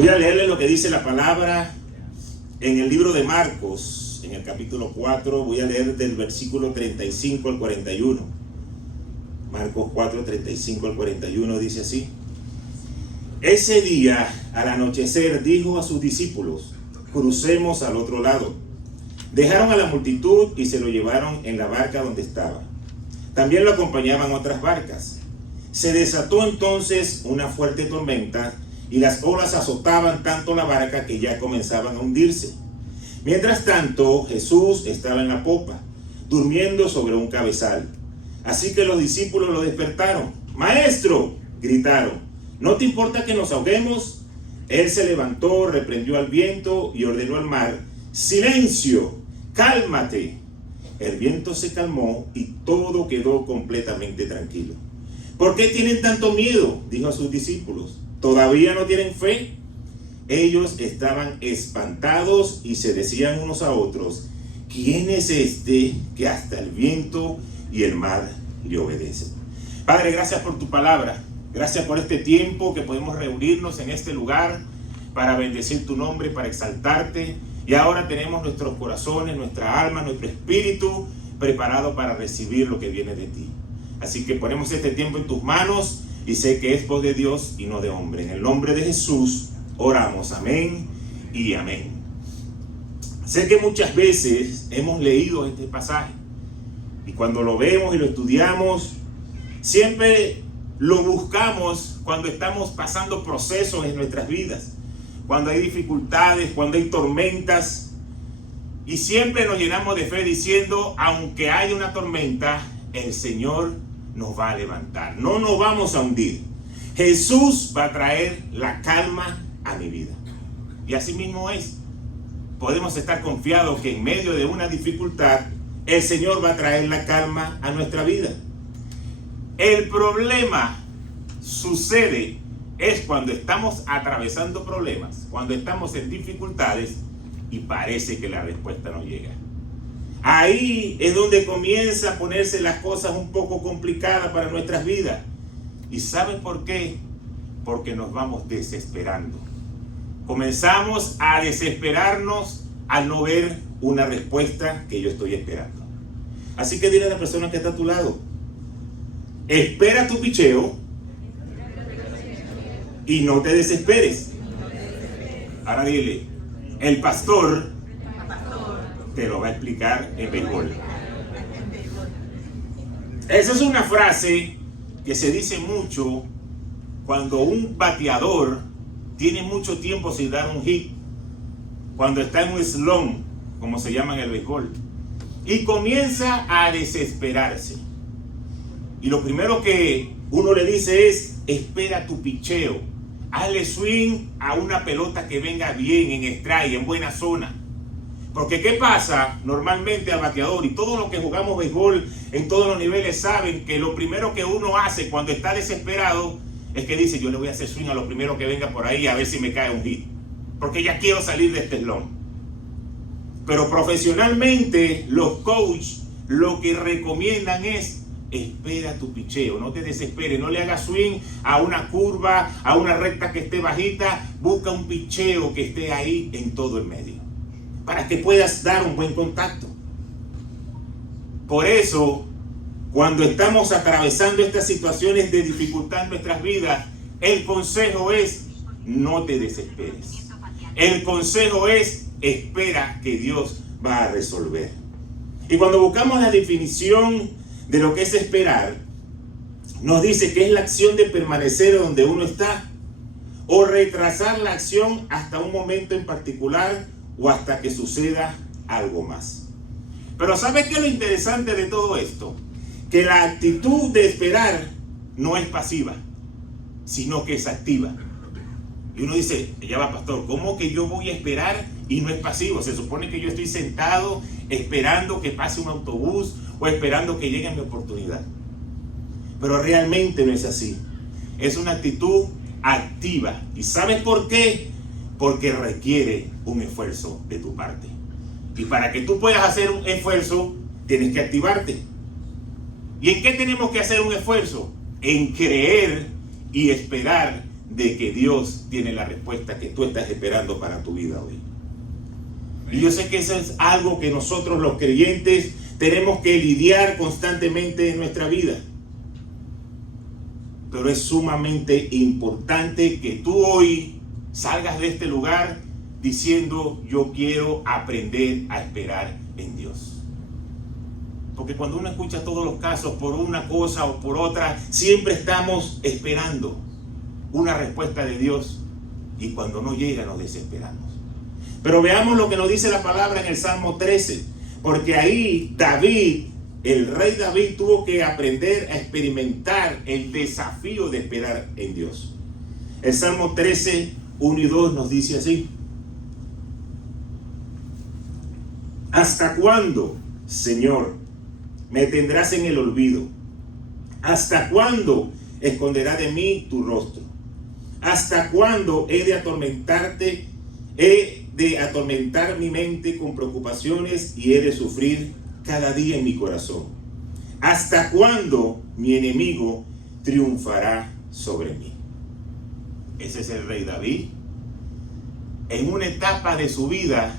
Voy a leerle lo que dice la palabra en el libro de Marcos, en el capítulo 4. Voy a leer del versículo 35 al 41. Marcos 4, 35 al 41 dice así: Ese día, al anochecer, dijo a sus discípulos: crucemos al otro lado. Dejaron a la multitud y se lo llevaron en la barca donde estaba. También lo acompañaban otras barcas. Se desató entonces una fuerte tormenta y las olas azotaban tanto la barca que ya comenzaban a hundirse. Mientras tanto, Jesús estaba en la popa, durmiendo sobre un cabezal. Así que los discípulos lo despertaron. ¡Maestro!, gritaron, ¿no te importa que nos ahoguemos? Él se levantó, reprendió al viento y ordenó al mar: ¡silencio! ¡Cálmate! El viento se calmó y todo quedó completamente tranquilo. ¿Por qué tienen tanto miedo?, dijo a sus discípulos. ¿Todavía no tienen fe? Ellos estaban espantados y se decían unos a otros: ¿quién es este que hasta el viento y el mar le obedecen? Padre, gracias por tu palabra. Gracias por este tiempo que podemos reunirnos en este lugar para bendecir tu nombre, para exaltarte. Y ahora tenemos nuestros corazones, nuestra alma, nuestro espíritu preparado para recibir lo que viene de ti. Así que ponemos este tiempo en tus manos y sé que es voz de Dios y no de hombre. En el nombre de Jesús oramos. Amén y amén. Sé que muchas veces hemos leído este pasaje y cuando lo vemos y lo estudiamos, siempre lo buscamos cuando estamos pasando procesos en nuestras vidas, cuando hay dificultades, cuando hay tormentas, y siempre nos llenamos de fe diciendo: aunque haya una tormenta, el Señor nos va a levantar, no nos vamos a hundir. Jesús va a traer la calma a mi vida. Y así mismo es. Podemos estar confiados que en medio de una dificultad, el Señor va a traer la calma a nuestra vida. El problema sucede es cuando estamos atravesando problemas, cuando estamos en dificultades y parece que la respuesta no llega. Ahí es donde comienza a ponerse las cosas un poco complicadas para nuestras vidas. ¿Y saben por qué? Porque nos vamos desesperando. Comenzamos a desesperarnos al no ver una respuesta que yo estoy esperando. Así que dile a la persona que está a tu lado: espera tu picheo y no te desesperes. Ahora dile: el pastor te lo va a explicar en béisbol. Esa es una frase que se dice mucho cuando un bateador tiene mucho tiempo sin dar un hit, cuando está en un slump, como se llama en el béisbol, y comienza a desesperarse. Y lo primero que uno le dice es: espera tu picheo, hazle swing a una pelota que venga bien, en strike, en buena zona. Porque ¿qué pasa? Normalmente al bateador, y todos los que jugamos béisbol en todos los niveles saben que lo primero que uno hace cuando está desesperado es que dice: yo le voy a hacer swing a lo primero que venga por ahí a ver si me cae un hit, porque ya quiero salir de este slump. Pero profesionalmente los coaches lo que recomiendan es: espera tu picheo, no te desesperes, no le hagas swing a una curva, a una recta que esté bajita, busca un picheo que esté ahí en todo el medio, para que puedas dar un buen contacto. Por eso, cuando estamos atravesando estas situaciones de dificultad en nuestras vidas, el consejo es: no te desesperes. El consejo es: espera que Dios va a resolver. Y cuando buscamos la definición de lo que es esperar, nos dice que es la acción de permanecer donde uno está o retrasar la acción hasta un momento en particular o hasta que suceda algo más. Pero ¿sabes qué es lo interesante de todo esto? Que la actitud de esperar no es pasiva, sino que es activa. Y uno dice: ya va, pastor, ¿cómo que yo voy a esperar y no es pasivo? Se supone que yo estoy sentado esperando que pase un autobús o esperando que llegue mi oportunidad. Pero realmente no es así. Es una actitud activa. ¿Y sabes por qué? Porque requiere un esfuerzo de tu parte. Y para que tú puedas hacer un esfuerzo, tienes que activarte. ¿Y en qué tenemos que hacer un esfuerzo? En creer y esperar de que Dios tiene la respuesta que tú estás esperando para tu vida hoy. Y yo sé que eso es algo que nosotros los creyentes tenemos que lidiar constantemente en nuestra vida. Pero es sumamente importante que tú hoy salgas de este lugar diciendo: yo quiero aprender a esperar en Dios. Porque cuando uno escucha todos los casos por una cosa o por otra, siempre estamos esperando una respuesta de Dios, y cuando no llega nos desesperamos. Pero veamos lo que nos dice la palabra en el Salmo 13, porque ahí David, el rey David, tuvo que aprender a experimentar el desafío de esperar en Dios. El Salmo 13, 1 y 2 nos dice así: ¿hasta cuándo, Señor, me tendrás en el olvido? ¿Hasta cuándo esconderá de mí tu rostro? ¿Hasta cuándo he de atormentarte? He de atormentar mi mente con preocupaciones y he de sufrir cada día en mi corazón. ¿Hasta cuándo mi enemigo triunfará sobre mí? Ese es el rey David, en una etapa de su vida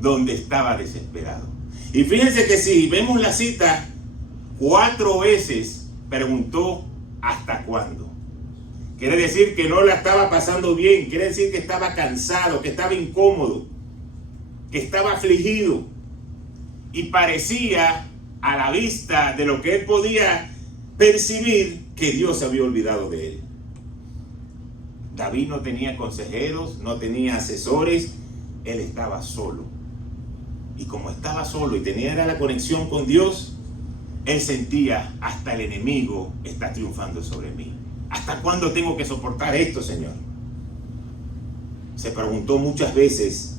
donde estaba desesperado. Y fíjense que si vemos la cita, 4 veces preguntó ¿hasta cuándo? Quiere decir que no la estaba pasando bien, quiere decir que estaba cansado, que estaba incómodo, que estaba afligido. Y parecía, a la vista de lo que él podía percibir, que Dios se había olvidado de él. David no tenía consejeros, no tenía asesores, él estaba solo. Y como estaba solo y tenía la conexión con Dios, él sentía: hasta el enemigo está triunfando sobre mí. ¿Hasta cuándo tengo que soportar esto, Señor? Se preguntó muchas veces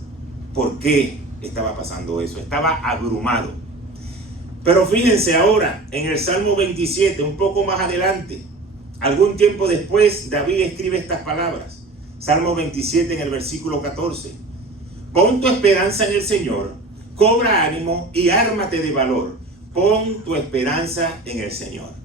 por qué estaba pasando eso. Estaba abrumado. Pero fíjense ahora, en el Salmo 27, un poco más adelante, algún tiempo después, David escribe estas palabras. Salmo 27, en el versículo 14. Pon tu esperanza en el Señor, cobra ánimo y ármate de valor. Pon tu esperanza en el Señor.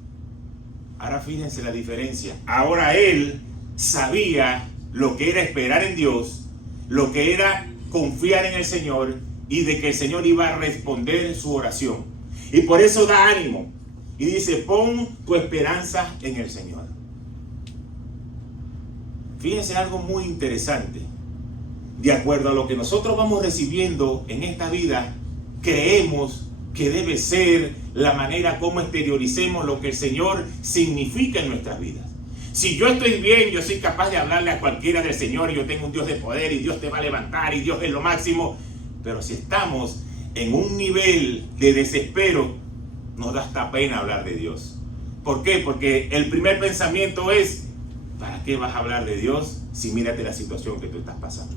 Ahora fíjense la diferencia. Ahora él sabía lo que era esperar en Dios, lo que era confiar en el Señor y de que el Señor iba a responder su oración. Y por eso da ánimo y dice: pon tu esperanza en el Señor. Fíjense algo muy interesante. De acuerdo a lo que nosotros vamos recibiendo en esta vida, creemos que debe ser la manera como exterioricemos lo que el Señor significa en nuestras vidas. Si yo estoy bien, yo soy capaz de hablarle a cualquiera del Señor, y yo tengo un Dios de poder, y Dios te va a levantar, y Dios es lo máximo. Pero si estamos en un nivel de desespero, nos da hasta pena hablar de Dios. ¿Por qué? Porque el primer pensamiento es: ¿para qué vas a hablar de Dios si mírate la situación que tú estás pasando?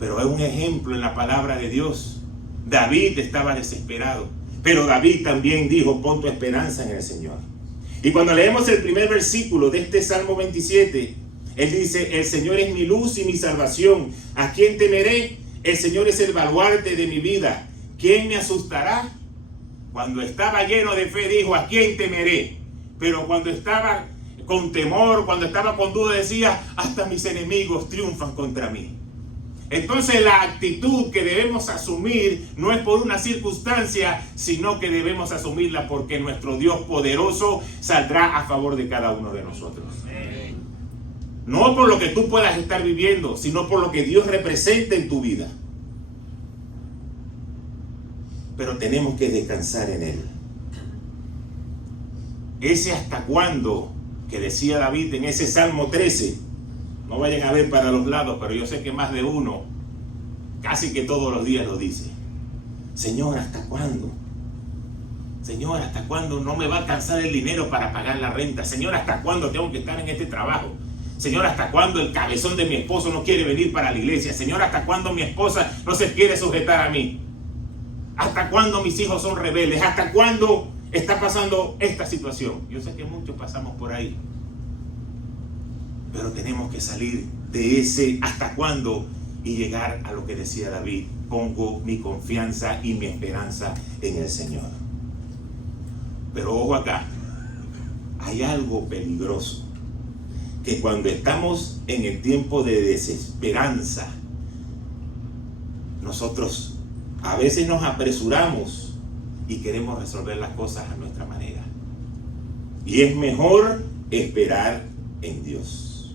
Pero es un ejemplo en la palabra de Dios. David estaba desesperado, pero David también dijo: pon tu esperanza en el Señor. Y cuando leemos el primer versículo de este Salmo 27, él dice: el Señor es mi luz y mi salvación. ¿A quién temeré? El Señor es el baluarte de mi vida. ¿Quién me asustará? Cuando estaba lleno de fe dijo: ¿a quién temeré? Pero cuando estaba con temor, cuando estaba con duda, decía: hasta mis enemigos triunfan contra mí. Entonces la actitud que debemos asumir no es por una circunstancia, sino que debemos asumirla porque nuestro Dios poderoso saldrá a favor de cada uno de nosotros. No por lo que tú puedas estar viviendo, sino por lo que Dios representa en tu vida. Pero tenemos que descansar en Él. Ese hasta cuándo que decía David en ese Salmo 13, no vayan a ver para los lados, pero yo sé que más de uno, casi que todos los días lo dice: Señor, ¿hasta cuándo? Señor, ¿hasta cuándo no me va a alcanzar el dinero para pagar la renta? Señor, ¿hasta cuándo tengo que estar en este trabajo? Señor, ¿hasta cuándo el cabezón de mi esposo no quiere venir para la iglesia? Señor, ¿hasta cuándo mi esposa no se quiere sujetar a mí? ¿Hasta cuándo mis hijos son rebeldes? ¿Hasta cuándo está pasando esta situación? Yo sé que muchos pasamos por ahí. Pero tenemos que salir de ese hasta cuándo y llegar a lo que decía David: pongo mi confianza y mi esperanza en el Señor. Pero ojo acá, hay algo peligroso que cuando estamos en el tiempo de desesperanza, nosotros a veces nos apresuramos y queremos resolver las cosas a nuestra manera. Y es mejor esperar en Dios.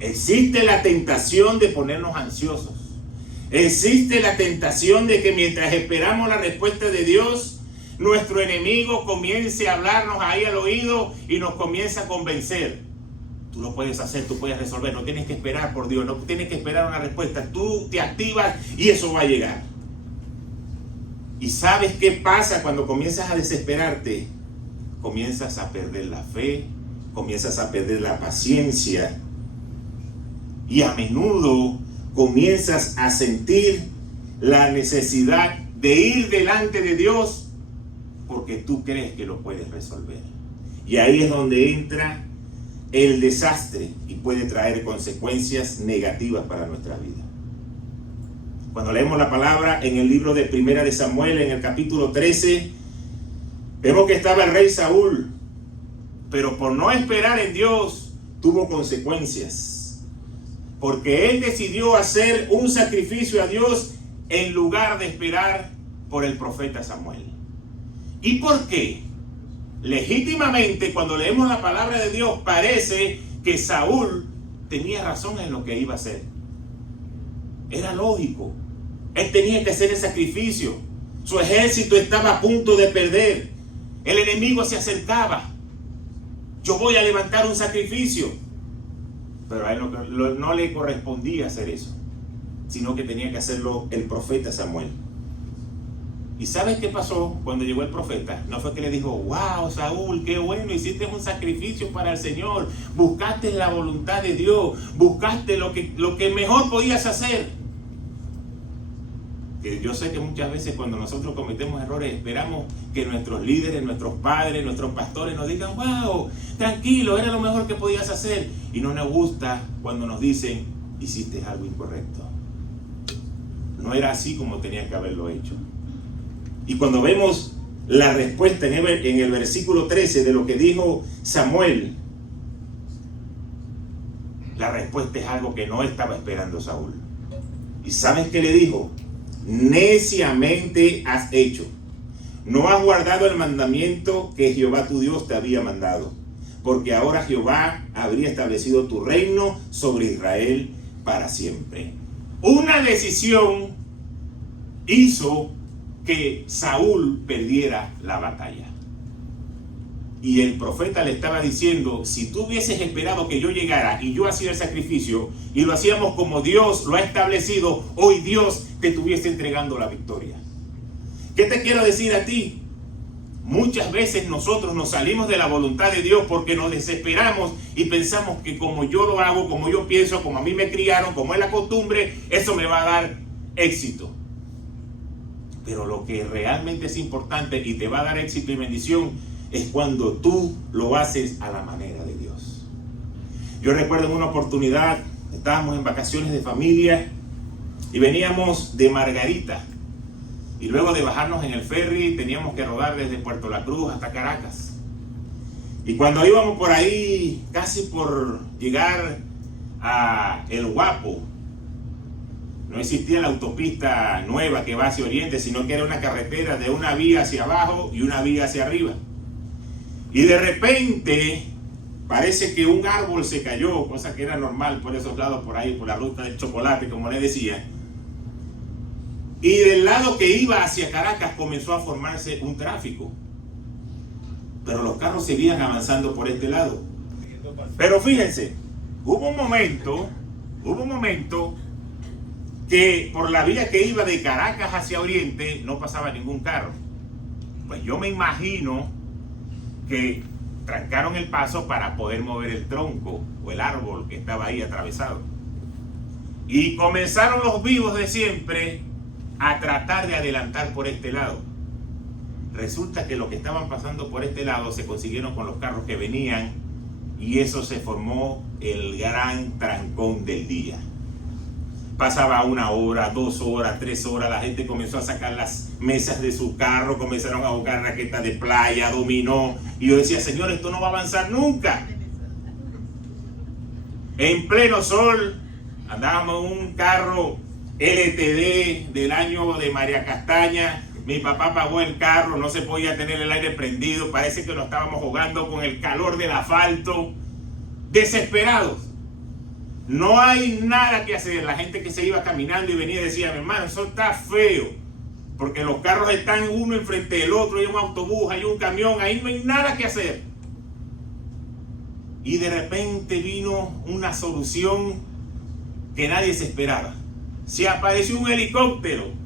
Existe la tentación de ponernos ansiosos. Existe la tentación de que mientras esperamos la respuesta de Dios, nuestro enemigo comience a hablarnos ahí al oído y nos comienza a convencer. Tú lo puedes hacer, tú puedes resolver, no tienes que esperar por Dios, no tienes que esperar una respuesta. Tú te activas y eso va a llegar. ¿Y sabes qué pasa cuando comienzas a desesperarte? Comienzas a perder la fe, comienzas a perder la paciencia y a menudo comienzas a sentir la necesidad de ir delante de Dios porque tú crees que lo puedes resolver. Y ahí es donde entra el desastre y puede traer consecuencias negativas para nuestra vida. Cuando leemos la palabra en el libro de Primera de Samuel, en el capítulo 13, vemos que estaba el rey Saúl, pero por no esperar en Dios tuvo consecuencias. Porque él decidió hacer un sacrificio a Dios en lugar de esperar por el profeta Samuel. ¿Y por qué? Legítimamente, cuando leemos la palabra de Dios, parece que Saúl tenía razón en lo que iba a hacer. Era lógico. Él tenía que hacer el sacrificio. Su ejército estaba a punto de perder. El enemigo se acercaba. Yo voy a levantar un sacrificio. Pero a él no le correspondía hacer eso, sino que tenía que hacerlo el profeta Samuel. ¿Y sabes qué pasó cuando llegó el profeta? No fue que le dijo: wow, Saúl, qué bueno, hiciste un sacrificio para el Señor, buscaste la voluntad de Dios, buscaste lo que mejor podías hacer. Que yo sé que muchas veces cuando nosotros cometemos errores esperamos que nuestros líderes, nuestros padres, nuestros pastores nos digan: wow, tranquilo, era lo mejor que podías hacer. Y no nos gusta cuando nos dicen: hiciste algo incorrecto, no era así como tenía que haberlo hecho. Y cuando vemos la respuesta en el versículo 13 de lo que dijo Samuel, la respuesta es algo que no estaba esperando Saúl. ¿Y sabes qué le dijo? Neciamente has hecho. No has guardado el mandamiento que Jehová tu Dios te había mandado, porque ahora Jehová habría establecido tu reino sobre Israel para siempre. Una decisión hizo que Saúl perdiera la batalla. Y el profeta le estaba diciendo: si tú hubieses esperado que yo llegara y yo hacía el sacrificio y lo hacíamos como Dios lo ha establecido, hoy Dios te estuviese entregando la victoria. ¿Qué te quiero decir a ti? Muchas veces nosotros nos salimos de la voluntad de Dios porque nos desesperamos y pensamos que como yo lo hago, como yo pienso, como a mí me criaron, como es la costumbre, eso me va a dar éxito. Pero lo que realmente es importante y te va a dar éxito y bendición es cuando tú lo haces a la manera de Dios. Yo recuerdo en una oportunidad, estábamos en vacaciones de familia y veníamos de Margarita. Y luego de bajarnos en el ferry teníamos que rodar desde Puerto La Cruz hasta Caracas. Y cuando íbamos por ahí, casi por llegar a El Guapo, no existía la autopista nueva que va hacia Oriente, sino que era una carretera de una vía hacia abajo y una vía hacia arriba. Y de repente parece que un árbol se cayó, cosa que era normal por esos lados por ahí, por la ruta del chocolate, como les decía. Y del lado que iba hacia Caracas comenzó a formarse un tráfico. Pero los carros seguían avanzando por este lado. Pero fíjense, hubo un momento que por la vía que iba de Caracas hacia Oriente no pasaba ningún carro. Pues yo me imagino que trancaron el paso para poder mover el tronco o el árbol que estaba ahí atravesado. Y comenzaron los vivos de siempre a tratar de adelantar por este lado. Resulta que los que estaban pasando por este lado se consiguieron con los carros que venían y eso se formó el gran trancón del día. Pasaba 1 hora, 2 horas, 3 horas, la gente comenzó a sacar las mesas de su carro, comenzaron a jugar raquetas de playa, dominó, y yo decía: Señor, esto no va a avanzar nunca. en pleno sol, andábamos en un carro LTD del año de María Castaña. Mi papá pagó el carro, no se podía tener el aire prendido, parece que nos estábamos jugando con el calor del asfalto, desesperados. No hay nada que hacer. La gente que se iba caminando y venía decía, mi hermano, eso está feo, porque los carros están uno enfrente del otro, hay un autobús, hay un camión, ahí no hay nada que hacer. Y de repente vino una solución que nadie se esperaba. Se apareció un helicóptero,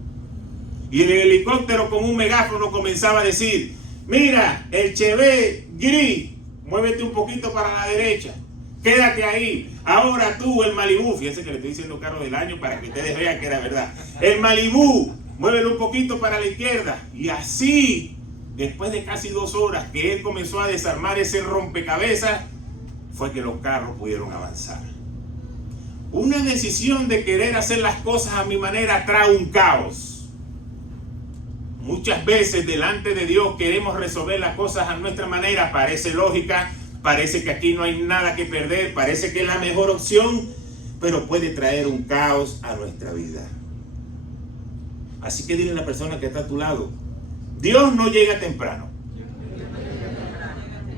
y en el helicóptero con un megáfono comenzaba a decir, mira, el Chevette gris, muévete un poquito para la derecha, quédate ahí. Ahora tú, el Malibú, fíjense que le estoy diciendo carro del año para que ustedes vean que era verdad. El Malibú, muévelo un poquito para la izquierda. Y así, después de casi 2 horas que él comenzó a desarmar ese rompecabezas, fue que los carros pudieron avanzar. Una decisión de querer hacer las cosas a mi manera trae un caos. Muchas veces delante de Dios queremos resolver las cosas a nuestra manera, parece lógica, parece que aquí no hay nada que perder, parece que es la mejor opción, pero puede traer un caos a nuestra vida. Así que dile a la persona que está a tu lado, Dios no llega temprano,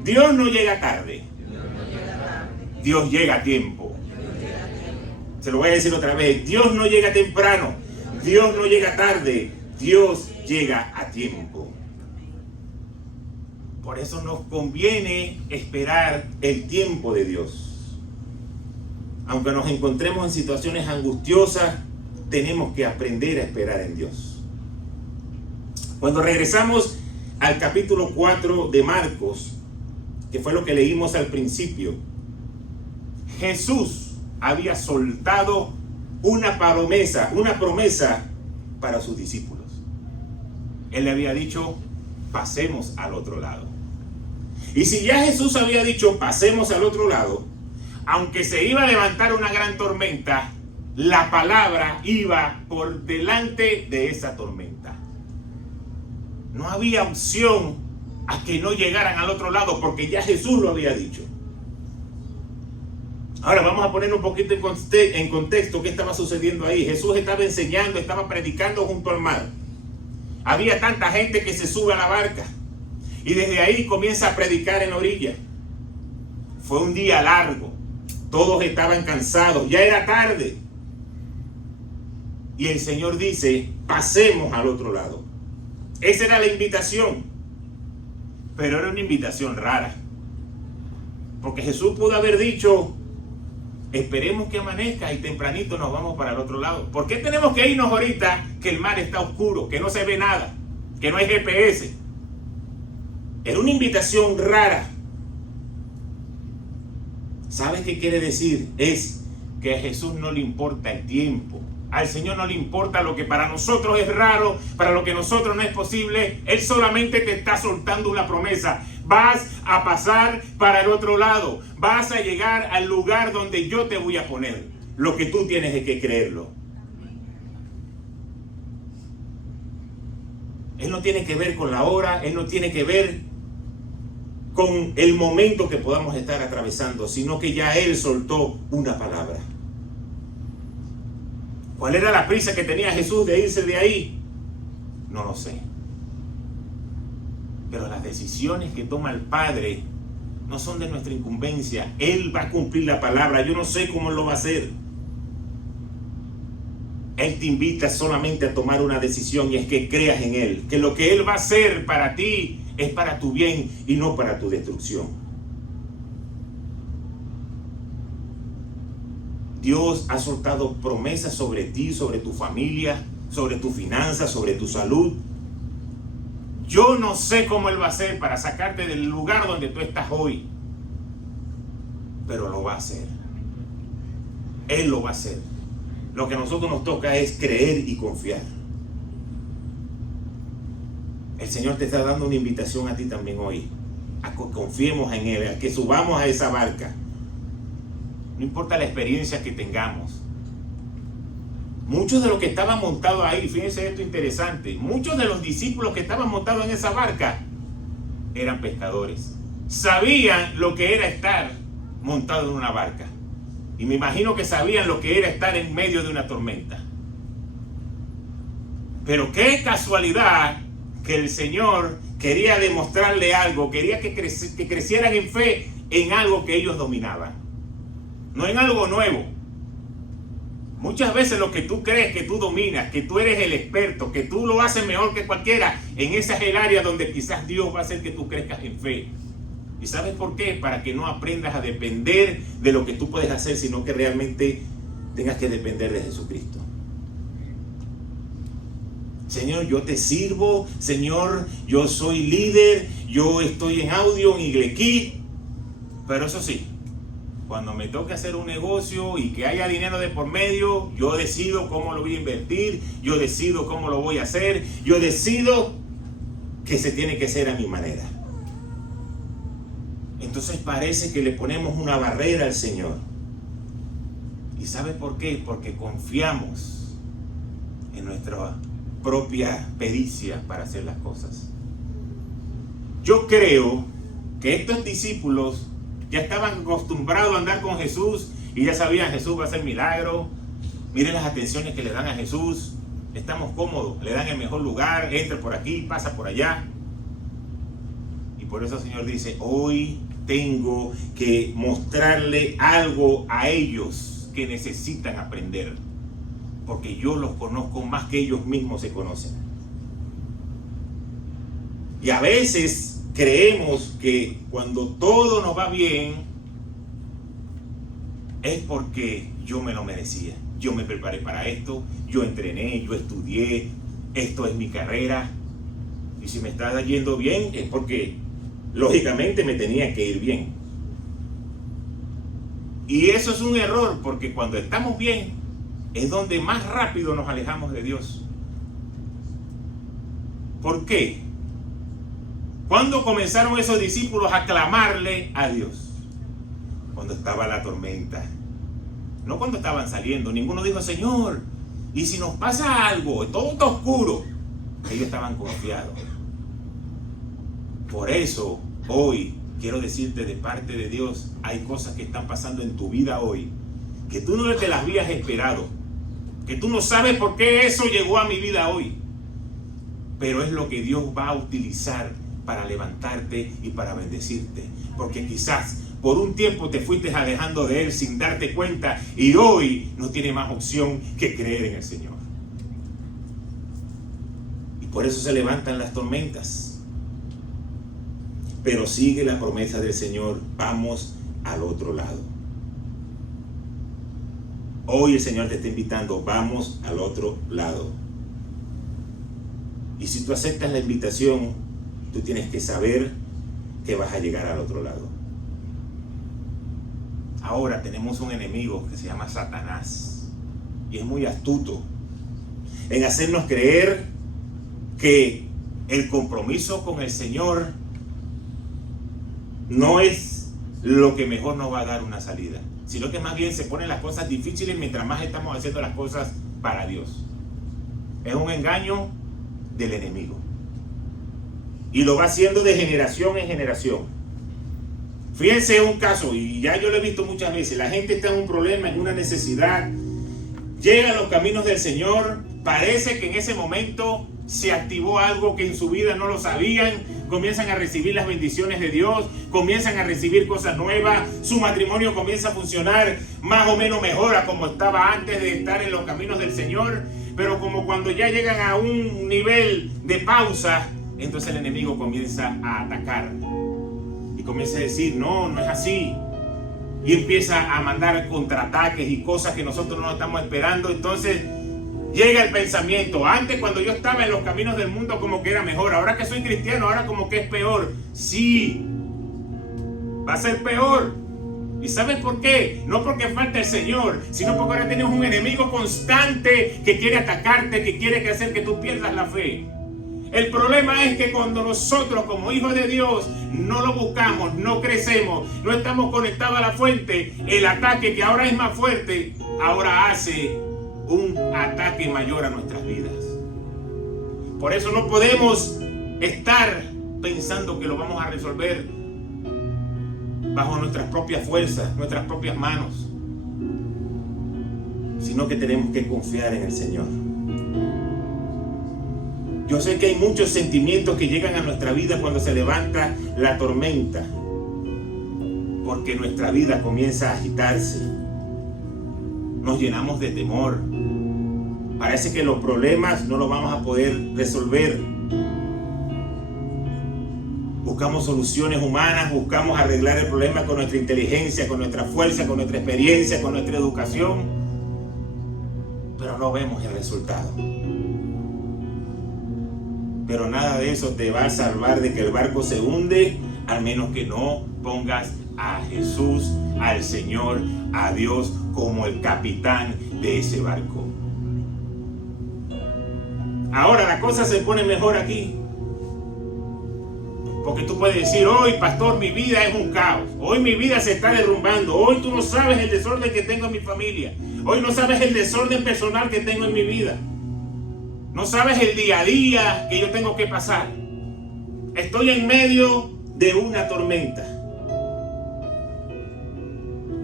Dios no llega tarde, Dios llega a tiempo. Se lo voy a decir otra vez, Dios no llega temprano, Dios no llega tarde, Dios llega a tiempo. Por eso nos conviene esperar el tiempo de Dios. Aunque nos encontremos en situaciones angustiosas, tenemos que aprender a esperar en Dios. Cuando regresamos al capítulo 4 de Marcos, que fue lo que leímos al principio, Jesús había soltado una promesa para sus discípulos. Él le había dicho, pasemos al otro lado. Y si ya Jesús había dicho, pasemos al otro lado, aunque se iba a levantar una gran tormenta, la palabra iba por delante de esa tormenta. No había opción a que no llegaran al otro lado, porque ya Jesús lo había dicho. Ahora vamos a poner un poquito en contexto qué estaba sucediendo ahí. Jesús estaba enseñando, estaba predicando junto al mar. Había tanta gente que se sube a la barca y desde ahí comienza a predicar en la orilla. Fue un día largo, todos estaban cansados, ya era tarde. Y el Señor dice, pasemos al otro lado. Esa era la invitación, pero era una invitación rara. Porque Jesús pudo haber dicho, esperemos que amanezca y tempranito nos vamos para el otro lado. ¿Por qué tenemos que irnos ahorita que el mar está oscuro, que no se ve nada, que no hay GPS? Era una invitación rara. ¿Sabes qué quiere decir? Es que a Jesús no le importa el tiempo. Al Señor no le importa lo que para nosotros es raro, para lo que nosotros no es posible. Él solamente te está soltando una promesa. Vas a pasar para el otro lado. Vas a llegar al lugar donde yo te voy a poner. Lo que tú tienes es que creerlo. Él no tiene que ver con la hora, Él no tiene que ver con el momento que podamos estar atravesando, sino que ya Él soltó una palabra. ¿Cuál era la prisa que tenía Jesús de irse de ahí? No lo sé. Pero las decisiones que toma el Padre no son de nuestra incumbencia. Él va a cumplir la palabra. Yo no sé cómo Él lo va a hacer. Él te invita solamente a tomar una decisión y es que creas en Él. Que lo que Él va a hacer para ti es para tu bien y no para tu destrucción. Dios ha soltado promesas sobre ti, sobre tu familia, sobre tus finanzas, sobre tu salud. Yo no sé cómo Él va a hacer para sacarte del lugar donde tú estás hoy, pero lo va a hacer. Él lo va a hacer. Lo que a nosotros nos toca es creer y confiar. El Señor te está dando una invitación a ti también hoy, a que confiemos en Él, a que subamos a esa barca. No importa la experiencia que tengamos. Muchos de los que estaban montados ahí, fíjense esto interesante, muchos de los discípulos que estaban montados en esa barca eran pescadores. Sabían lo que era estar montado en una barca. Y me imagino que sabían lo que era estar en medio de una tormenta. Pero qué casualidad que el Señor quería demostrarle algo, quería que crecieran en fe en algo que ellos dominaban, no en algo nuevo. Muchas veces lo que tú crees que tú dominas, que tú eres el experto, que tú lo haces mejor que cualquiera, en esa es el área donde quizás Dios va a hacer que tú crezcas en fe. ¿Y sabes por qué? Para que no aprendas a depender de lo que tú puedes hacer, sino que realmente tengas que depender de Jesucristo. Señor, yo te sirvo. Señor, yo soy líder. Yo estoy en audio, en Iglequí. Pero eso sí, cuando me toque hacer un negocio y que haya dinero de por medio, yo decido cómo lo voy a invertir. Yo decido cómo lo voy a hacer. Yo decido que se tiene que hacer a mi manera. Entonces parece que le ponemos una barrera al Señor. ¿Y sabe por qué? Porque confiamos en nuestra propia pericia para hacer las cosas. Yo creo que estos discípulos ya estaban acostumbrados a andar con Jesús y ya sabían, Jesús va a hacer milagros. Miren las atenciones que le dan a Jesús. Estamos cómodos, le dan el mejor lugar, entra por aquí, pasa por allá. Y por eso el Señor dice, hoy tengo que mostrarle algo a ellos que necesitan aprender, porque yo los conozco más que ellos mismos se conocen. Y a veces creemos que cuando todo nos va bien es porque yo me lo merecía, yo me preparé para esto, yo entrené, yo estudié, esto es mi carrera, y si me está yendo bien es porque lógicamente me tenía que ir bien. Y eso es un error, porque cuando estamos bien es donde más rápido nos alejamos de Dios. ¿Por qué? ¿Cuándo comenzaron esos discípulos a clamarle a Dios? Cuando estaba la tormenta. No cuando estaban saliendo. Ninguno dijo, Señor, ¿y si nos pasa algo? Todo está oscuro. Ellos estaban confiados. Por eso, hoy, quiero decirte de parte de Dios, hay cosas que están pasando en tu vida hoy, que tú no te las habías esperado, que tú no sabes por qué eso llegó a mi vida hoy, pero es lo que Dios va a utilizar para levantarte y para bendecirte, porque quizás por un tiempo te fuiste alejando de Él sin darte cuenta y hoy no tiene más opción que creer en el Señor. Y por eso se levantan las tormentas. Pero sigue la promesa del Señor, vamos al otro lado. Hoy el Señor te está invitando, vamos al otro lado. Y si tú aceptas la invitación, tú tienes que saber que vas a llegar al otro lado. Ahora tenemos un enemigo que se llama Satanás. Y es muy astuto en hacernos creer que el compromiso con el Señor no es lo que mejor nos va a dar una salida, sino que más bien se ponen las cosas difíciles mientras más estamos haciendo las cosas para Dios. Es un engaño del enemigo y lo va haciendo de generación en generación. Fíjense un caso, y ya yo lo he visto muchas veces, la gente está en un problema, en una necesidad, llega a los caminos del Señor, parece que en ese momento se activó algo que en su vida no lo sabían, comienzan a recibir las bendiciones de Dios, comienzan a recibir cosas nuevas, su matrimonio comienza a funcionar más o menos mejor a como estaba antes de estar en los caminos del Señor, pero como cuando ya llegan a un nivel de pausa, entonces el enemigo comienza a atacar y comienza a decir, no es así, y empieza a mandar contraataques y cosas que nosotros no estamos esperando. Entonces llega el pensamiento, antes cuando yo estaba en los caminos del mundo como que era mejor, ahora que soy cristiano, ahora como que es peor. Sí, va a ser peor. ¿Y sabes por qué? No porque falta el Señor, sino porque ahora tienes un enemigo constante que quiere atacarte, que quiere hacer que tú pierdas la fe. El problema es que cuando nosotros como hijos de Dios no lo buscamos, no crecemos, no estamos conectados a la fuente, el ataque que ahora es más fuerte, ahora hace un ataque mayor a nuestras vidas. Por eso no podemos estar pensando que lo vamos a resolver bajo nuestras propias fuerzas, nuestras propias manos. sino que tenemos que confiar en el Señor. Yo sé que hay muchos sentimientos que llegan a nuestra vida cuando se levanta la tormenta, porque nuestra vida comienza a agitarse. Nos llenamos de temor. Parece que los problemas no los vamos a poder resolver. Buscamos soluciones humanas, buscamos arreglar el problema con nuestra inteligencia, con nuestra fuerza, con nuestra experiencia, con nuestra educación, pero no vemos el resultado. Pero nada de eso te va a salvar de que el barco se hunde, al menos que no pongas a Jesús, al Señor, a Dios como el capitán de ese barco. Ahora la cosa se pone mejor aquí, porque tú puedes decir: hoy, pastor, mi vida es un caos, hoy mi vida se está derrumbando, hoy tú no sabes el desorden que tengo en mi familia, hoy no sabes el desorden personal que tengo en mi vida, no sabes el día a día que yo tengo que pasar, estoy en medio de una tormenta.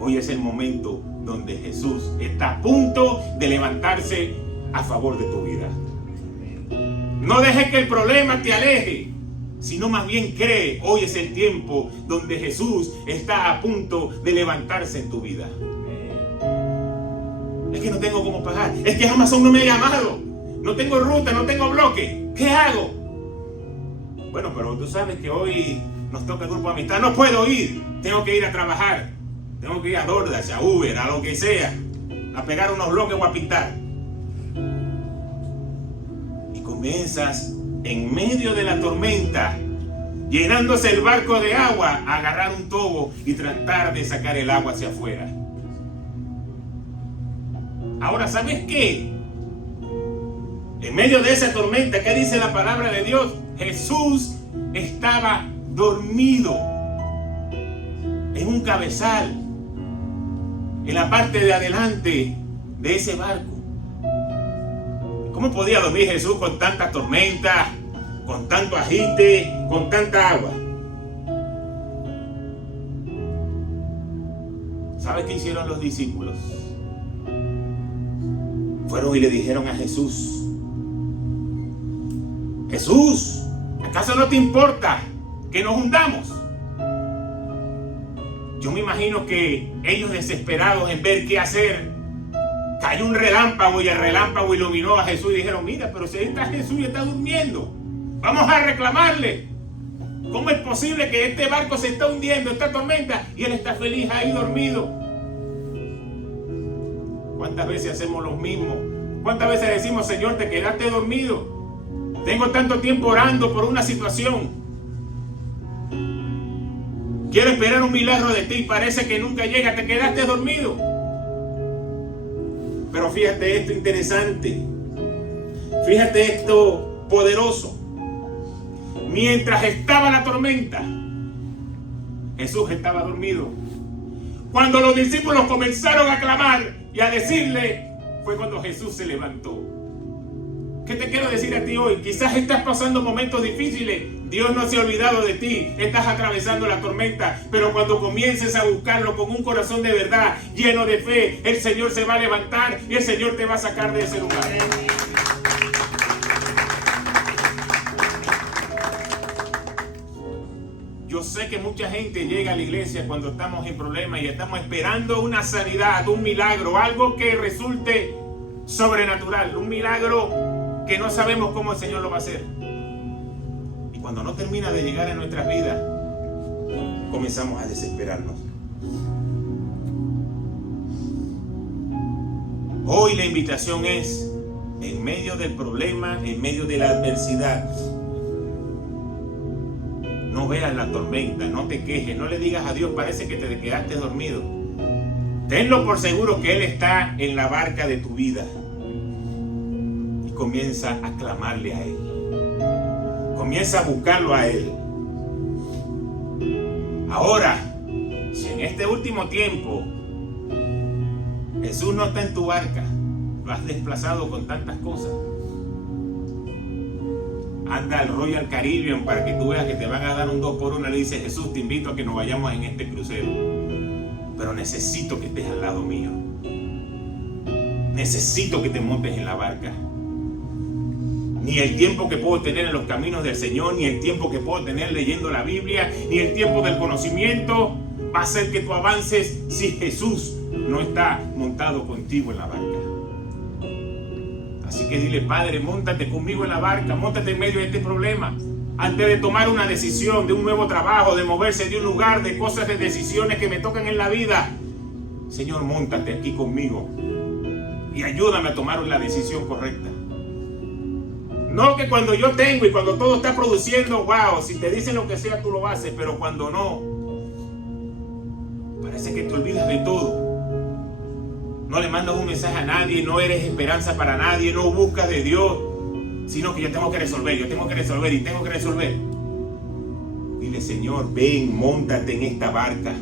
Hoy es el momento donde Jesús está a punto de levantarse a favor de tu vida. No dejes que el problema te aleje, sino más bien cree. Hoy es el tiempo donde Jesús está a punto de levantarse en tu vida. Es que no tengo cómo pagar. Es que Amazon no me ha llamado. No tengo ruta, no tengo bloque. ¿Qué hago? Bueno, pero tú sabes que hoy nos toca el grupo de amistad. No puedo ir. Tengo que ir a trabajar. Tengo que ir a DoorDash, a Uber, a lo que sea. A pegar unos bloques o a pintar. Y comienzas en medio de la tormenta, llenándose el barco de agua, a agarrar un tobo y tratar de sacar el agua hacia afuera. Ahora, ¿sabes qué? En medio de esa tormenta, ¿qué dice la palabra de Dios? Jesús estaba dormido en un cabezal, en la parte de adelante de ese barco. ¿Cómo podía dormir Jesús con tanta tormenta, con tanto agite, con tanta agua? ¿Sabe qué hicieron los discípulos? Fueron y le dijeron a Jesús: Jesús, ¿acaso no te importa que nos hundamos? Yo me imagino que ellos, desesperados en ver qué hacer, cayó un relámpago y el relámpago iluminó a Jesús y dijeron: mira, pero si ahí está Jesús y está durmiendo, vamos a reclamarle. ¿Cómo es posible que este barco se está hundiendo, esta tormenta, y él está feliz ahí dormido? ¿Cuántas veces hacemos lo mismo? ¿Cuántas veces decimos: Señor, te quedaste dormido? Tengo tanto tiempo orando por una situación. Quiero esperar un milagro de ti, parece que nunca llega, te quedaste dormido. Pero fíjate esto interesante, fíjate esto poderoso. Mientras estaba la tormenta, Jesús estaba dormido. Cuando los discípulos comenzaron a clamar y a decirle, fue cuando Jesús se levantó. ¿Qué te quiero decir a ti hoy? Quizás estás pasando momentos difíciles. Dios no se ha olvidado de ti. Estás atravesando la tormenta. Pero cuando comiences a buscarlo con un corazón de verdad, lleno de fe, el Señor se va a levantar y el Señor te va a sacar de ese lugar. Yo sé que mucha gente llega a la iglesia cuando estamos en problemas y estamos esperando una sanidad, un milagro, algo que resulte sobrenatural, un milagro que no sabemos cómo el Señor lo va a hacer. Y cuando no termina de llegar a nuestras vidas, comenzamos a desesperarnos. Hoy la invitación es, en medio del problema, en medio de la adversidad, no veas la tormenta, no te quejes, no le digas a Dios, parece que te quedaste dormido. Tenlo por seguro que Él está en la barca de tu vida. Comienza a clamarle a Él. Comienza a buscarlo a Él. Ahora, si en este último tiempo Jesús no está en tu barca, lo has desplazado con tantas cosas, anda al Royal Caribbean para que tú veas que te van a dar un 2x1. Le dice: Jesús, te invito a que nos vayamos en este crucero, pero necesito que estés al lado mío. necesito que te montes en la barca. Ni el tiempo que puedo tener en los caminos del Señor, ni el tiempo que puedo tener leyendo la Biblia, ni el tiempo del conocimiento va a hacer que tú avances si Jesús no está montado contigo en la barca. Así que dile: Padre, móntate conmigo en la barca, móntate en medio de este problema. Antes de tomar una decisión de un nuevo trabajo, de moverse de un lugar, de cosas, de decisiones que me tocan en la vida, Señor, móntate aquí conmigo y ayúdame a tomar la decisión correcta. No que cuando yo tengo y cuando todo está produciendo, wow, si te dicen lo que sea tú lo haces, pero cuando no, parece que te olvidas de todo. No le mandas un mensaje a nadie, no eres esperanza para nadie, no buscas de Dios, sino que yo tengo que resolver y tengo que resolver. Dile: Señor, ven, móntate en esta barca.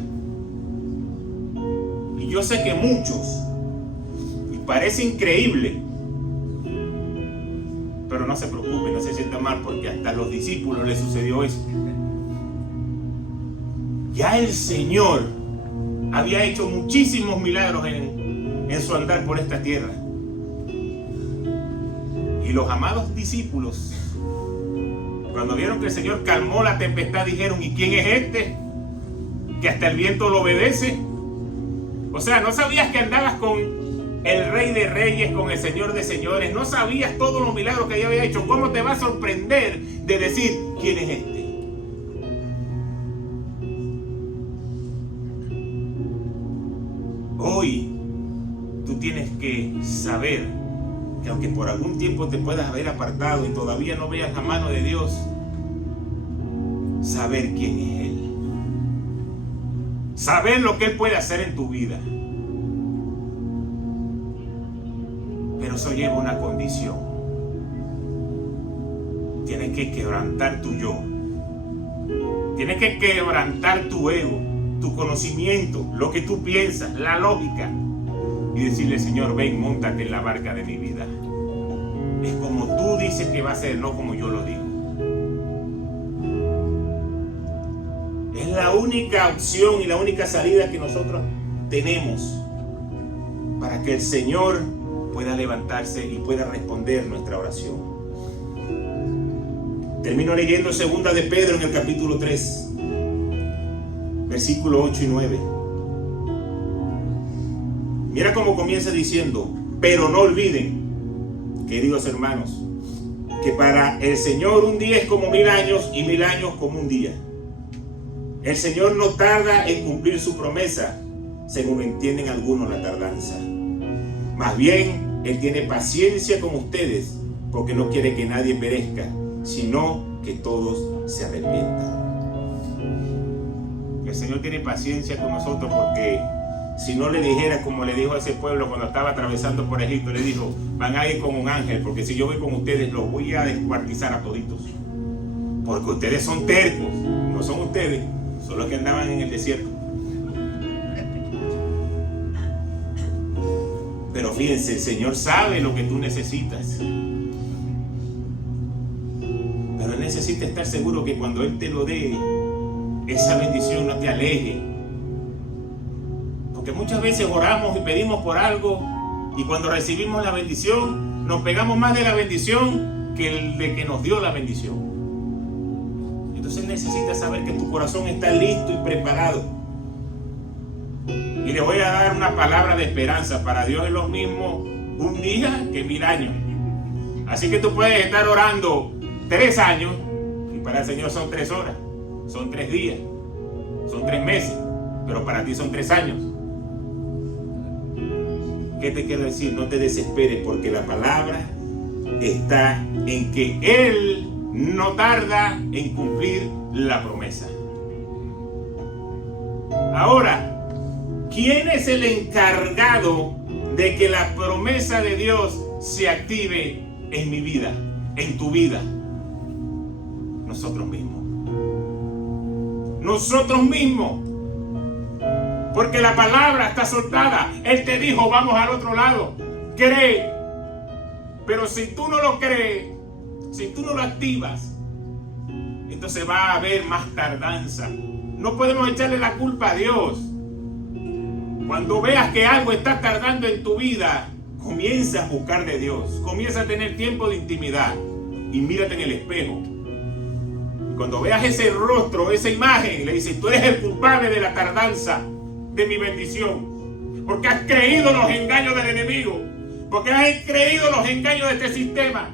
Y yo sé que muchos, y parece increíble, pero no se preocupen, no se sientan mal, porque hasta a los discípulos les sucedió eso. Ya el Señor había hecho muchísimos milagros en su andar por esta tierra. Y los amados discípulos, cuando vieron que el Señor calmó la tempestad, dijeron: ¿y quién es este que hasta el viento lo obedece? O sea, no sabías que andabas con el Rey de Reyes, con el Señor de Señores, no sabías todos los milagros que ella había hecho. ¿Cómo te va a sorprender de decir: ¿quién es este? Hoy tú tienes que saber que aunque por algún tiempo te puedas haber apartado y todavía no veas la mano de Dios, saber quién es Él, saber lo que Él puede hacer en tu vida. Pero eso lleva una condición. Tienes que quebrantar tu yo. Tienes que quebrantar tu ego, tu conocimiento, lo que tú piensas, la lógica. Y decirle: Señor, ven, móntate en la barca de mi vida. Es como tú dices que va a ser, no como yo lo digo. Es la única opción y la única salida que nosotros tenemos para que el Señor pueda levantarse y pueda responder nuestra oración. Termino leyendo 2 de Pedro en el capítulo 3, versículo 8 y 9. Mira cómo comienza diciendo: pero no olviden, queridos hermanos, que para el Señor un día es como 1000 años y 1000 años como un día. El Señor no tarda en cumplir su promesa, según entienden algunos la tardanza. Más bien, Él tiene paciencia con ustedes, porque no quiere que nadie perezca, sino que todos se arrepientan. El Señor tiene paciencia con nosotros, porque si no le dijera como le dijo a ese pueblo cuando estaba atravesando por Egipto, le dijo: van a ir con un ángel, porque si yo voy con ustedes los voy a descuartizar a toditos, porque ustedes son tercos. No son ustedes, son los que andaban en el desierto. Pero fíjense, el Señor sabe lo que tú necesitas, pero Él necesita estar seguro que cuando Él te lo dé, esa bendición no te aleje. Porque muchas veces oramos y pedimos por algo, y cuando recibimos la bendición nos pegamos más de la bendición que el de que nos dio la bendición. Entonces necesitas saber que tu corazón está listo y preparado. Y le voy a dar una palabra de esperanza: para Dios es lo mismo un día que 1000 años. Así que tú puedes estar orando 3 años y para el Señor son 3 horas, son 3 días, son 3 meses, pero para ti son 3 años. ¿Qué te quiero decir? No te desesperes, porque la palabra está en que Él no tarda en cumplir la promesa. Ahora, ¿quién es el encargado de que la promesa de Dios se active en mi vida, en tu vida? Nosotros mismos. Nosotros mismos. Porque la palabra está soltada. Él te dijo: vamos al otro lado. Cree. Pero si tú no lo crees, si tú no lo activas, entonces va a haber más tardanza. No podemos echarle la culpa a Dios. Cuando veas que algo está tardando en tu vida, Comienza a buscar de Dios. Comienza a tener tiempo de intimidad. Y mírate en el espejo. Y cuando veas ese rostro, esa imagen, le dices, tú eres el culpable de la tardanza de mi bendición. Porque has creído los engaños del enemigo. Porque has creído los engaños de este sistema.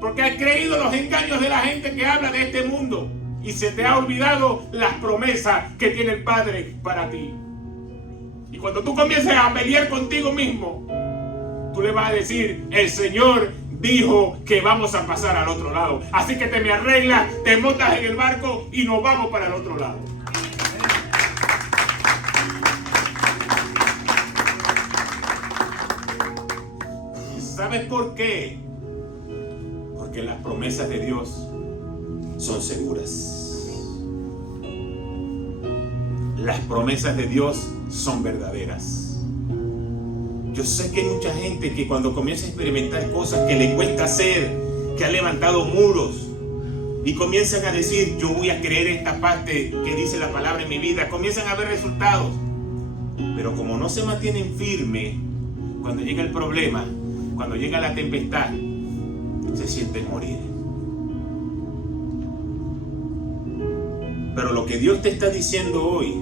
Porque has creído los engaños de la gente que habla de este mundo. Y se te ha olvidado las promesas que tiene el Padre para ti. Y cuando tú comiences a pelear contigo mismo, tú le vas a decir, el Señor dijo que vamos a pasar al otro lado. Así que te me arreglas, te montas en el barco y nos vamos para el otro lado. ¿Sabes por qué? Porque las promesas de Dios son seguras. Las promesas de Dios son verdaderas. Yo sé que hay mucha gente que cuando comienza a experimentar cosas que le cuesta hacer, que ha levantado muros y comienzan a decir, yo voy a creer esta parte que dice la palabra en mi vida, comienzan a ver resultados. Pero como no se mantienen firmes, cuando llega el problema, cuando llega la tempestad, se sienten morir. Pero lo que Dios te está diciendo hoy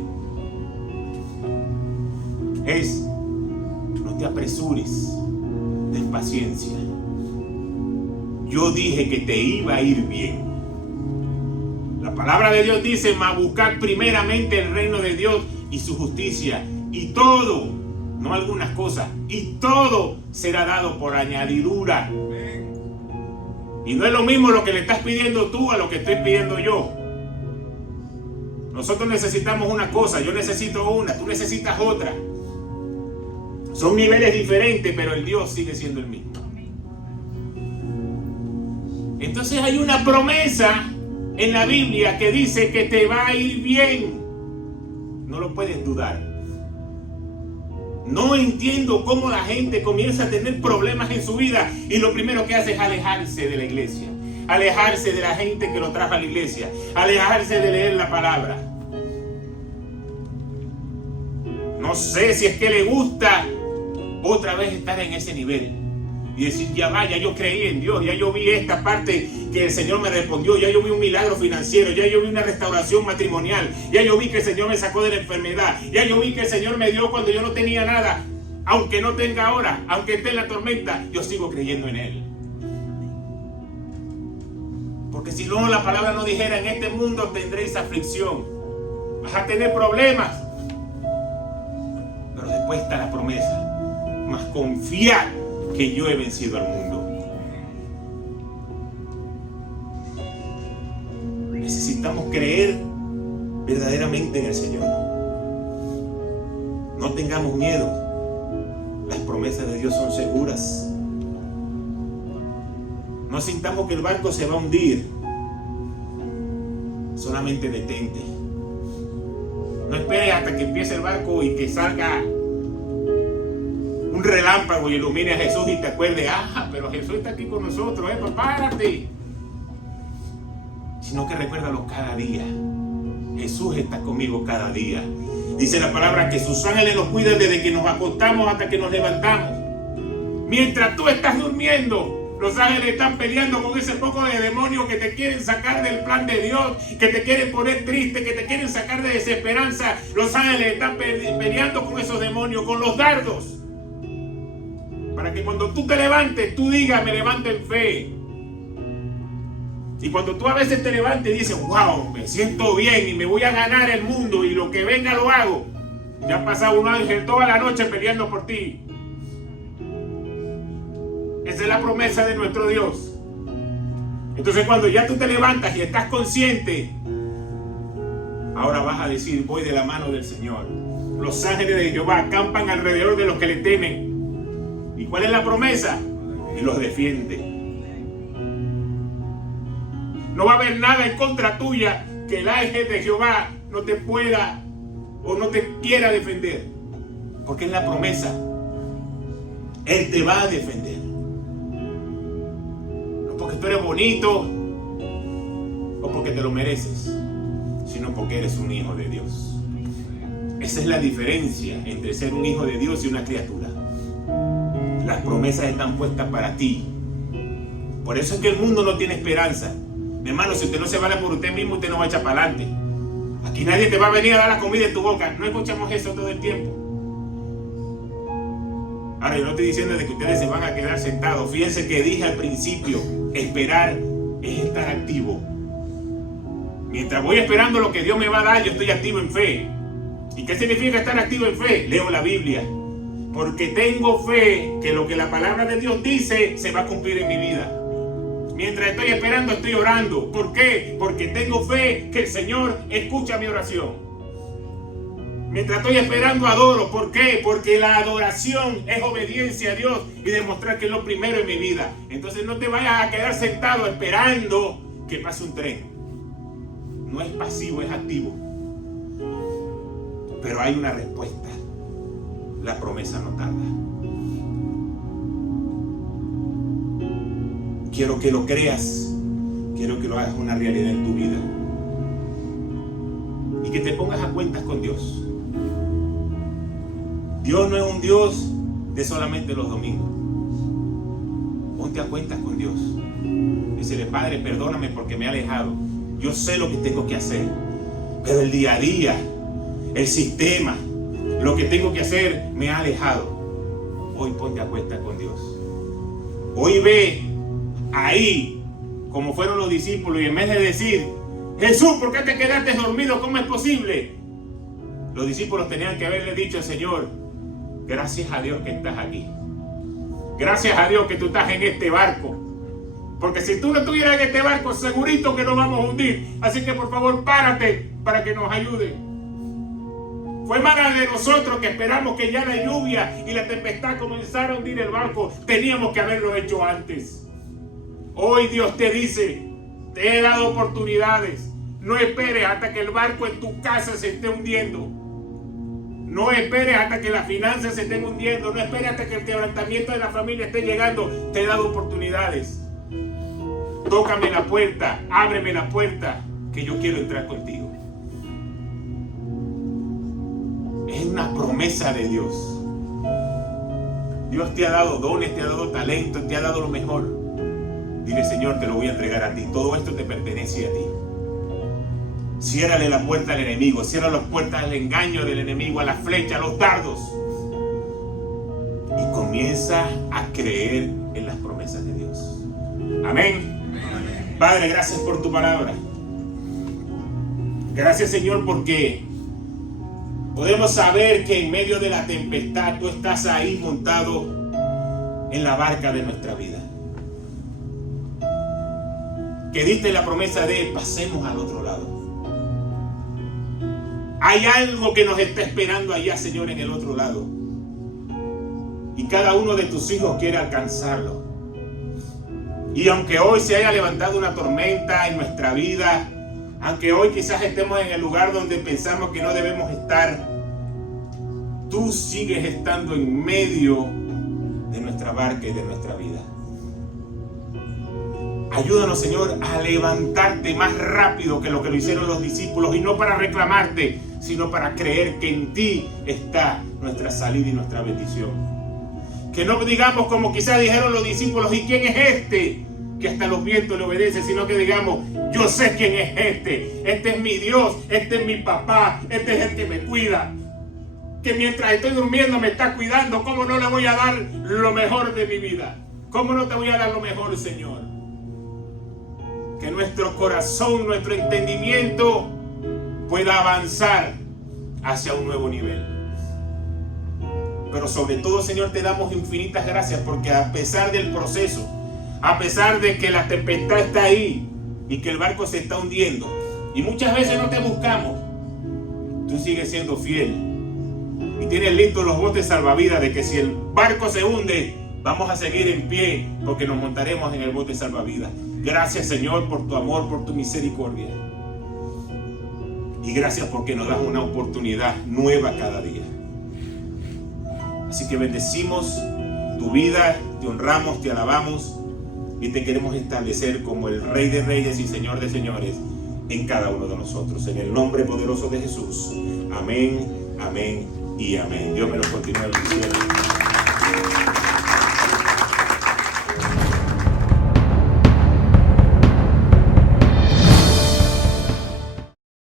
es, no te apresures, ten paciencia. Yo dije que te iba a ir bien. La palabra de Dios dice, mas buscad primeramente el reino de Dios y su justicia, y todo, no algunas cosas, y todo será dado por añadidura. Y no es lo mismo lo que le estás pidiendo tú a lo que estoy pidiendo yo. Nosotros necesitamos una cosa, yo necesito una, tú necesitas otra. Son niveles diferentes, pero el Dios sigue siendo el mismo. Entonces hay una promesa en la Biblia que dice que te va a ir bien. No lo puedes dudar. No entiendo cómo la gente comienza a tener problemas en su vida y lo primero que hace es alejarse de la iglesia, alejarse de la gente que lo trajo a la iglesia, alejarse de leer la palabra. No sé si es que le gusta otra vez estar en ese nivel y decir, ya vaya, yo creí en Dios, ya yo vi esta parte que el Señor me respondió, ya yo vi un milagro financiero, ya yo vi una restauración matrimonial, ya yo vi que el Señor me sacó de la enfermedad, ya yo vi que el Señor me dio cuando yo no tenía nada. Aunque no tenga ahora, aunque esté en la tormenta, yo sigo creyendo en Él. Porque si no, la palabra no dijera, en este mundo tendréis aflicción, vas a tener problemas, pero después está la promesa, mas confiad que yo he vencido al mundo. Necesitamos creer verdaderamente en el Señor. No tengamos miedo. Las promesas de Dios son seguras. No sintamos que el barco se va a hundir. Solamente detente. No esperes hasta que empiece el barco y que salga un relámpago y ilumine a Jesús y te acuerdes, pero Jesús está aquí con nosotros, prepárate. Sino que recuérdalo cada día. Jesús está conmigo cada día. Dice la palabra que sus ángeles nos cuidan desde que nos acostamos hasta que nos levantamos. Mientras tú estás durmiendo, los ángeles están peleando con ese poco de demonios que te quieren sacar del plan de Dios, que te quieren poner triste, que te quieren sacar de desesperanza. Los ángeles están peleando con esos demonios, con los dardos. Para que cuando tú te levantes, tú digas, me levanto en fe. Y cuando tú a veces te levantes y dices, wow, me siento bien y me voy a ganar el mundo y lo que venga lo hago. Ya ha pasado un ángel toda la noche peleando por ti. Esa es la promesa de nuestro Dios. Entonces cuando ya tú te levantas y estás consciente, ahora vas a decir, voy de la mano del Señor. Los ángeles de Jehová acampan alrededor de los que le temen. ¿Y cuál es la promesa? Y los defiende. No va a haber nada en contra tuya que el ángel de Jehová no te pueda o no te quiera defender. Porque es la promesa. Él te va a defender. No porque tú eres bonito o porque te lo mereces, sino porque eres un hijo de Dios. Esa es la diferencia entre ser un hijo de Dios y una criatura. Las promesas están puestas para ti. Por eso es que el mundo no tiene esperanza. Mi hermano, si usted no se vale por usted mismo, usted no va a echar para adelante. Aquí nadie te va a venir a dar la comida en tu boca. No escuchamos eso todo el tiempo. Ahora, yo no estoy diciendo de que ustedes se van a quedar sentados. Fíjense que dije al principio, esperar es estar activo. Mientras voy esperando lo que Dios me va a dar, yo estoy activo en fe. ¿Y qué significa estar activo en fe? Leo la Biblia. Porque tengo fe que lo que la palabra de Dios dice se va a cumplir en mi vida. Mientras estoy esperando, estoy orando. ¿Por qué? Porque tengo fe que el Señor escucha mi oración. Mientras estoy esperando, adoro. ¿Por qué? Porque la adoración es obediencia a Dios y demostrar que es lo primero en mi vida. Entonces no te vayas a quedar sentado esperando que pase un tren. No es pasivo, es activo. Pero hay una respuesta. La promesa no tarda. Quiero que lo creas. Quiero que lo hagas una realidad en tu vida. Y que te pongas a cuentas con Dios. Dios no es un Dios de solamente los domingos. Ponte a cuentas con Dios. Dícele: Padre, perdóname porque me he alejado. Yo sé lo que tengo que hacer. Pero el día a día, el sistema, lo que tengo que hacer me ha alejado. Hoy ponte a cuentas con Dios. Hoy ve ahí como fueron los discípulos y en vez de decir: Jesús, ¿por qué te quedaste dormido? ¿Cómo es posible? Los discípulos tenían que haberle dicho al Señor: gracias a Dios que estás aquí. Gracias a Dios que tú estás en este barco. Porque si tú no estuvieras en este barco, segurito que nos vamos a hundir. Así que por favor, párate para que nos ayude. Fue mala de nosotros que esperamos que ya la lluvia y la tempestad comenzara a hundir el barco. Teníamos que haberlo hecho antes. Hoy Dios te dice: te he dado oportunidades. No esperes hasta que el barco en tu casa se esté hundiendo. No esperes hasta que las finanzas se estén hundiendo. No esperes hasta que el quebrantamiento de la familia esté llegando. Te he dado oportunidades. Tócame la puerta, ábreme la puerta, que yo quiero entrar contigo. Es una promesa de Dios. Dios te ha dado dones, te ha dado talento, te ha dado lo mejor. Dile: Señor, te lo voy a entregar a ti. Todo esto te pertenece a ti. Ciérrale la puerta al enemigo. Cierra las puertas al engaño del enemigo, a la flecha, a los dardos. Y comienza a creer en las promesas de Dios. Amén. Padre, gracias por tu palabra. Gracias, Señor, porque podemos saber que en medio de la tempestad tú estás ahí montado en la barca de nuestra vida. Que diste la promesa de: pasemos al otro lado. Hay algo que nos está esperando allá, Señor, en el otro lado. Y cada uno de tus hijos quiere alcanzarlo. Y aunque hoy se haya levantado una tormenta en nuestra vida, aunque hoy quizás estemos en el lugar donde pensamos que no debemos estar, tú sigues estando en medio de nuestra barca y de nuestra vida. Ayúdanos, Señor, a levantarte más rápido que lo que lo hicieron los discípulos, y no para reclamarte, sino para creer que en ti está nuestra salida y nuestra bendición. Que no digamos como quizás dijeron los discípulos: ¿y quién es este que hasta los vientos le obedece? Sino que digamos: yo sé quién es este. Este es mi Dios, este es mi papá, este es el que me cuida. Que mientras estoy durmiendo me está cuidando. ¿Cómo no le voy a dar lo mejor de mi vida? ¿Cómo no te voy a dar lo mejor, Señor? Que nuestro corazón, nuestro entendimiento pueda avanzar hacia un nuevo nivel. Pero sobre todo, Señor, te damos infinitas gracias porque a pesar del proceso, a pesar de que la tempestad está ahí y que el barco se está hundiendo y muchas veces no te buscamos, tú sigues siendo fiel y tienes listos los botes salvavidas de que si el barco se hunde, vamos a seguir en pie porque nos montaremos en el bote salvavidas. Gracias, Señor, por tu amor, por tu misericordia. Y gracias porque nos das una oportunidad nueva cada día. Así que bendecimos tu vida, te honramos, te alabamos y te queremos establecer como el Rey de Reyes y Señor de Señores en cada uno de nosotros. En el nombre poderoso de Jesús. Amén, amén y amén. Dios me lo continúe bendiciendo.